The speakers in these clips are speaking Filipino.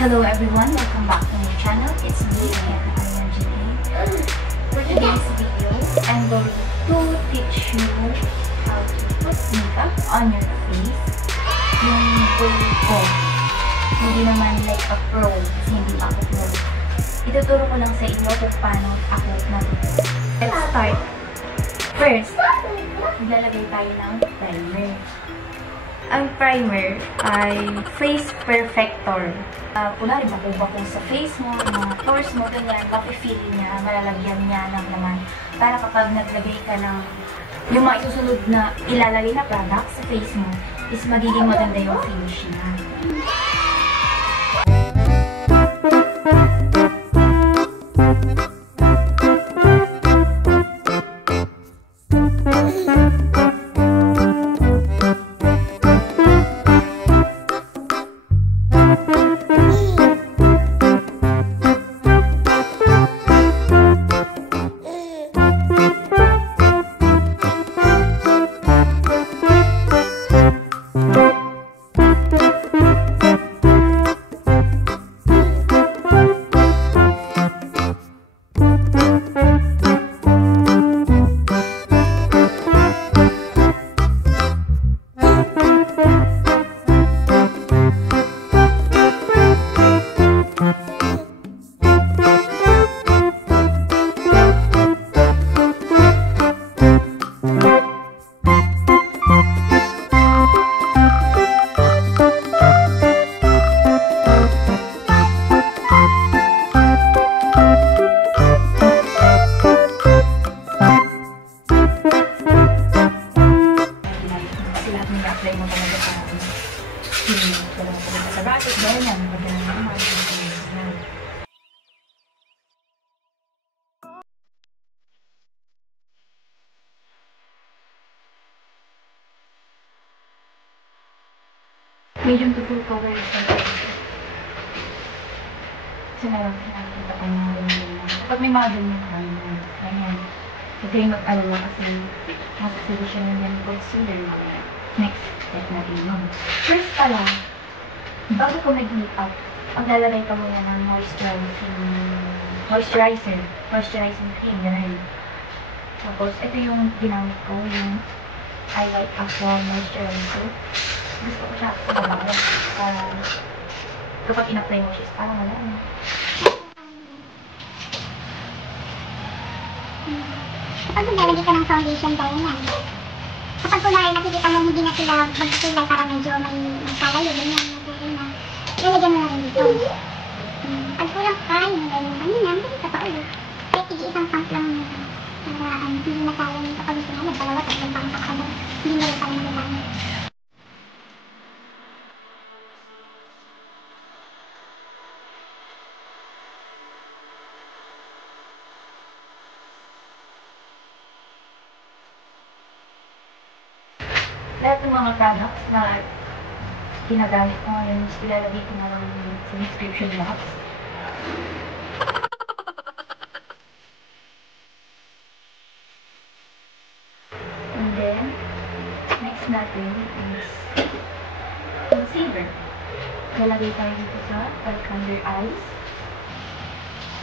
Hello everyone, welcome back to my channel. It's me and I am Jenny. For today's video, I'm going to teach you how to put makeup on your face. Yung way ko. Hindi naman like a pro kasi hindi pa ako pro. Ituturo ko lang sa inyo kung paano ako natuto. Let's start. First, maglalagay tayo ng primer. Ang primer ay face perfector. Kunwari, bakong sa face mo, mga pores mo, ganyan, mapifeel niya, malalagyan niya ng laman. Para kapag naglagay ka ng yung mga isusunod na ilalagay na product sa face mo, is magiging maganda yung finish niya. I-apply mo talaga sa skin. Kaya mo talaga sa racket. Dahil yan, maganda naman. Medium to full coverage na ito. Kasi meron nakikita ko mga ganyan. Kapag may mga ganyan, ganyan. Huwag kayong mag-alala kasi masasili siya ng yan concealer. Next step natin yun. First pala, bago ko mag-makeup, maglalagay ka muna ng moisturizing cream, gano'n. Tapos, ito yung ginamit ko, yung I White Actual Moisturizer. Gusto ko siya sa babaw. Kapag in-apply mo siya, parang wala na. Kapag maglalagay ka ng foundation tayo yan, kapag kunwari nakikita mo hindi na sila magkakilay para medyo may kalayo, ganyan, na ilalagyan mo na rin dito. Pag kulang ka, yung ganyan, hindi ka pa ulit. Kaya tig-isang pump lang mo para hindi na kaya yung kapag gusto na nagdalawa at yung pump ka hindi na rin pala nagagamit. Lahat ng mga products na ginagamit ko ngayon, ilalagay ko na lang sa description box. And then, next natin is concealer. Lalagay tayo dito sa under eyes.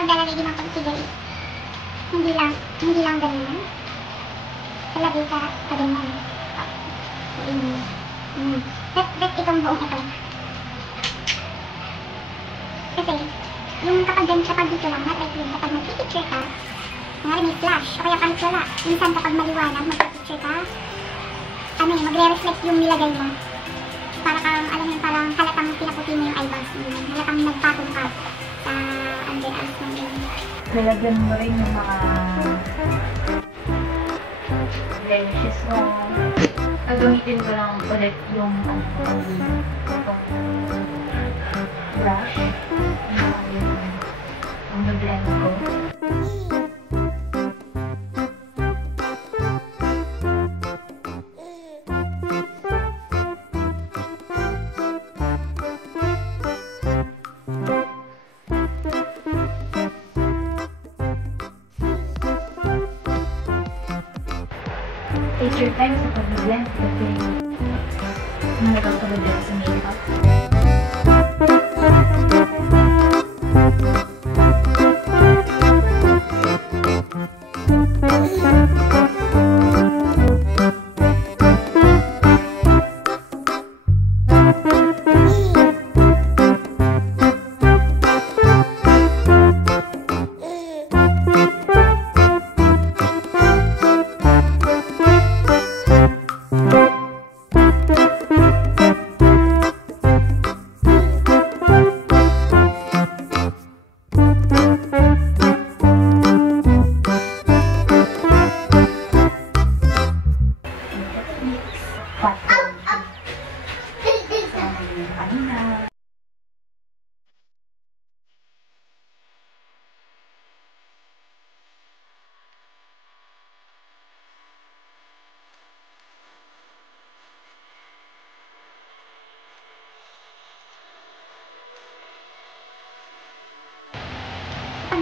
Pag lalagay din ng concealer, hindi lang ganyan. Lalagay ka ganyan. That's itong buong ito. Kasi, yung kapag dito lang, kapag mag-picture ka, may flash, o kaya kahit wala. Minsan kapag maliwanag, mag-picture ka, magre-reflect yung nilagay mo. Para kang, parang halatang pinaputi mo yung eyeballs mo. Halatang nagpatong ka sa under eyes mo. Lalagyan mo rin yung mga blemishes mo. Gagamitin ko lang ulit yung brush yung nag-blend ko. Take your time sa pag-blend kasi nagkakaroon din sa makeup.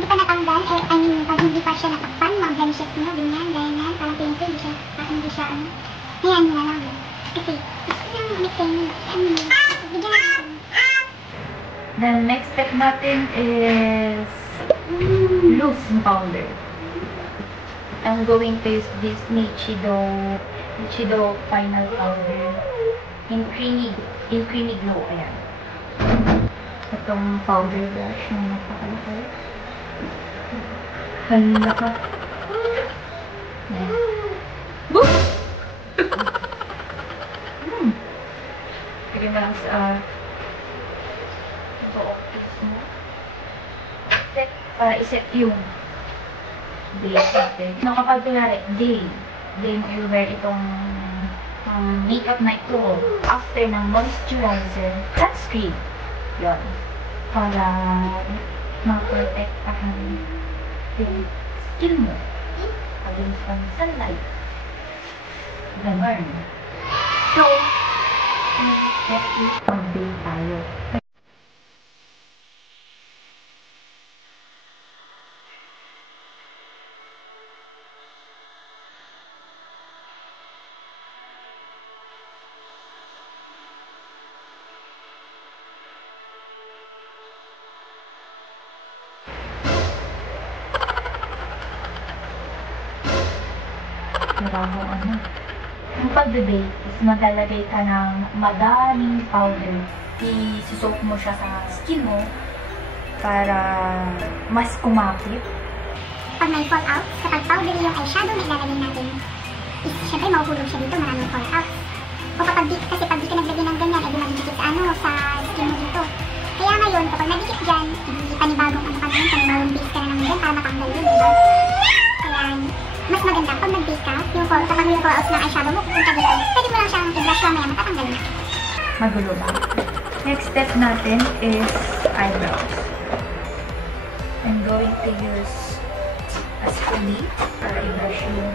pa natanggal, pag hindi pa siya natakpan, mag-blanchett mo, ganyan, parang pinto, hindi siya, ayan mo na lang. Kasi, gusto nang maintain, bigyan natin. The next step natin is loose powder. I'm going to use this Nichido final powder in creamy glow. Ayan. Itong powder brush na napakalaki. Hala ka. Ayan. Boop! Lagyan mo lang sa buong face mo. Para iset yung base natin. No, kapag kunwari, day mo i-wear itong makeup na ito after ng moisturizer, sunscreen. Yun. Para ma-protectahan yung skin mo against from sunlight. Ganun. So, let's mag-day tayo. Yung pag-bake is maglalagay ka ng madaming powder. I-soak mo siya sa skin mo para mas kumapit. Pag may fallout, kapag powdery yung eyeshadow na ilalagay natin, siyempre mahuhulog siya dito, maraming fallout. O kapag kasi pag di ka naglagay ng ganyan, di magdikit sa skin mo dito. Kaya ngayon, kapag nagdikit dyan, panibagong panibagong base ka na naman dyan para matanggal yun, diba? Kaya, mas maganda pag nag-bake ka, kapag yung fallout ng eyeshadow mo, pupunta dito, pwede mo lang siyang i-brush mamaya, matatanggal na. Magulo lang. Next step natin is eyebrows. I'm going to use a spoolie para i-brush yung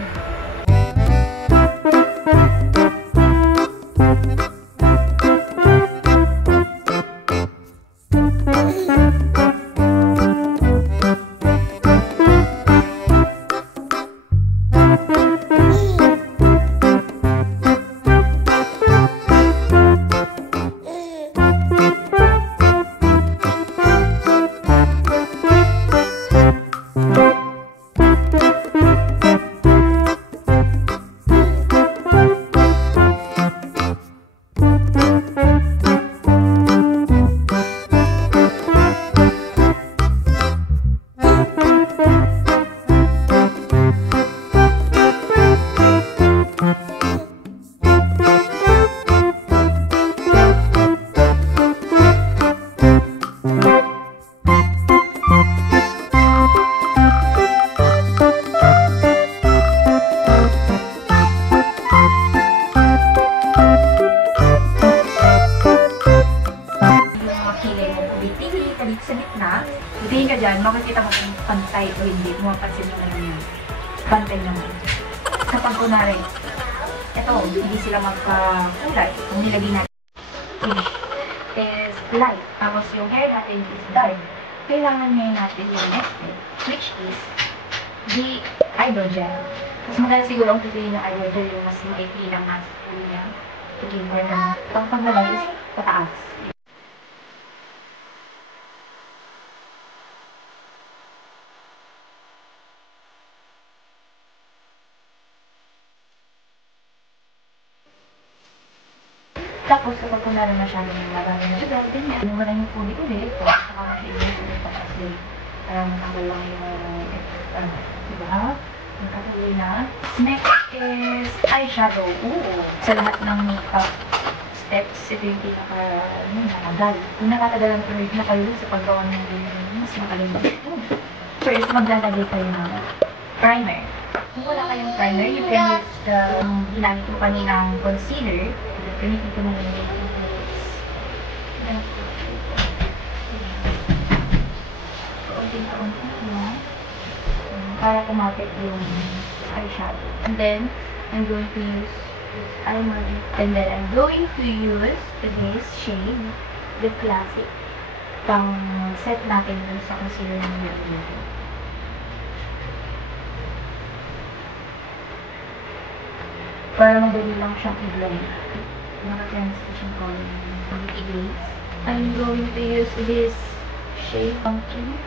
tingin ka dyan, makikita mo kung pantay o hindi. Mapapansin mo na lang yan. Pantay naman. Kapag kunwari, eto, hindi sila magkakulay. Kung nilagay natin is light. Tapos yung hair natin is dark. Kailangan ngayon natin yung next step, which is the eyebrow gel. Mas maganda siguro ang pipiliin ng eyebrow gel yung mas maikli lang nasa school niya. To give her ng pagpaglalagay pataas. Tapos, kapag kung naroon masyadong marami na sugar, ganyan. Yung wala yung ulit-ulit, saka masyadong ulit pa kasi para matanggal lang yung, diba? Yung katuloy na. Next is eyeshadow. Oo. Sa lahat ng makeup steps, ito yung pinaka-matagal. Kung nakatagalan ko rin nakalulog sa paggawa ng mas makalimot. First, maglalagay kayo ng primer. Kung wala kayong primer, you can use the ginamit ko kaninang concealer. Gamitin ko na lang yung para kumapit yung eyeshadow. And then, I'm going to use eyeliner. And then, I'm going to use this shade, the classic, pang set natin dun sa concealer na Para madali lang siyang i-blend. Naka-transition ko yung i-glaze. I'm going to use this shade pumpkin.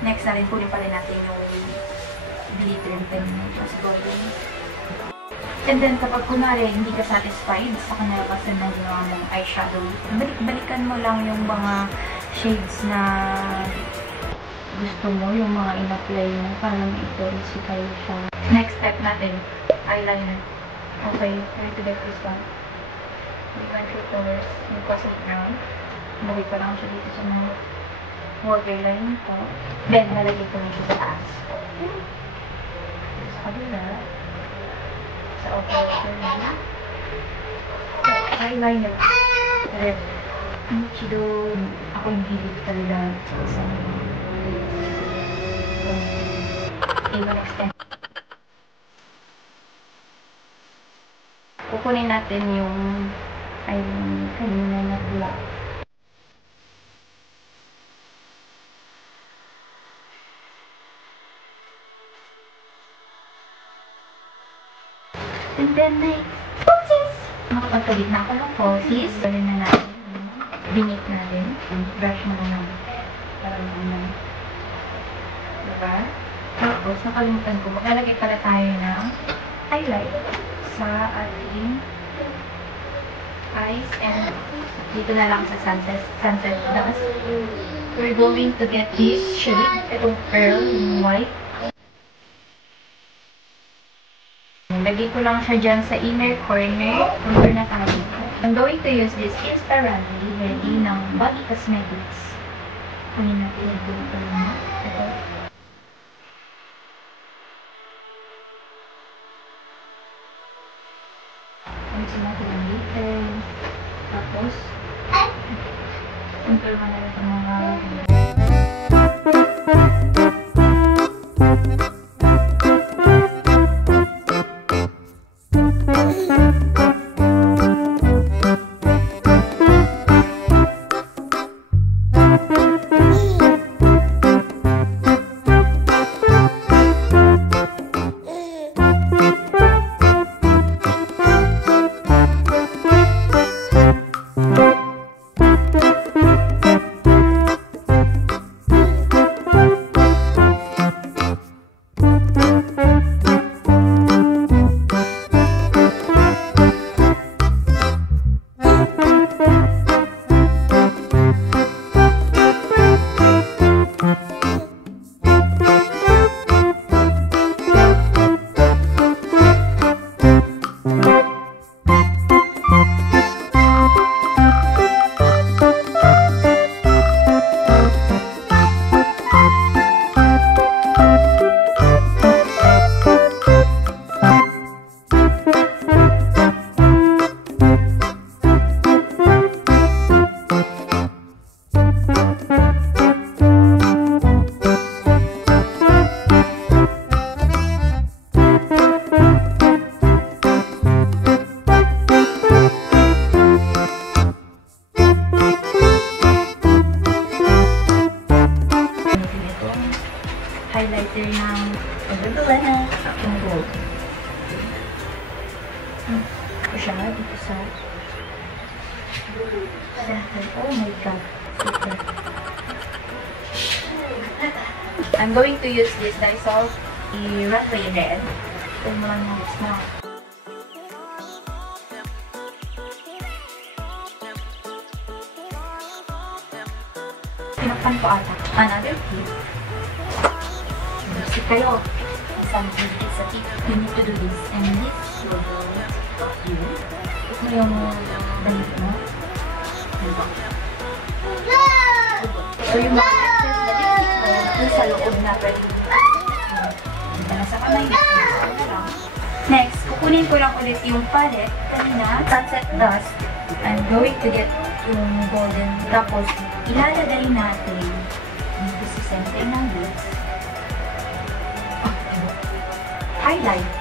Next natin, kunin pa rin natin yung glitter pen just going. And then, kapag kunwari hindi ka satisfied sa kanila kasi nang ginawa mong eyeshadow, balik-balikan mo lang yung mga shades na gusto mo, yung mga in-apply mo, para ma-intensify siya. Next step natin, eyeliner. Okay, try to get this one. We went through colors, yung Cosmic Brown. Lagay pa lang siya dito sa mga waterline ko. Then, nalagay ko na siya sa taas. Sa kabila. Sa outer na. So, eyeliner. Red. Chido. Ako yung hilig talaga sa even extend. Kukunin natin yung eyeliner kanina na black. And then, poses! Makapagkabit na ako ng poses. Gawin na natin. Binit natin. Brush na naman. Para naman. Diba? Tapos, nakalimutan ko. Maglalagay pala tayo ng highlight sa ating eyes. And dito na lang sa sunset dust. We're going to get this shade. Itong pearl, yung white. Lagay ko lang siya dyan sa inner corner. Cover na tayo. I'm going to use this Insta-Randy Ready ng Body Cosmetics. Kunin natin ito. Ito. Alisin natin ang glitter. Tapos, contour mo na rin ang mga highlighter ng pagdadala na akong gold. Ito siya dito sa center. Oh my god. Super. I'm going to use this Lysol Runway Red. Ito mo lang yung lips na. Pinakpan ko ata. Another tip. Lipstick kayo. Isang tip sa tip. You need to do this. And this will go here. Ito yung damit mo. Diba? So yung mga excess na lipstick ko, sa loob na pwede. Dito na sa kamay na. Next, kukunin ko lang ulit yung palette. Kanina, Sunset Dust. I'm going to get yung golden. Tapos, ilalagay natin dito sa center ng lips. Highlight.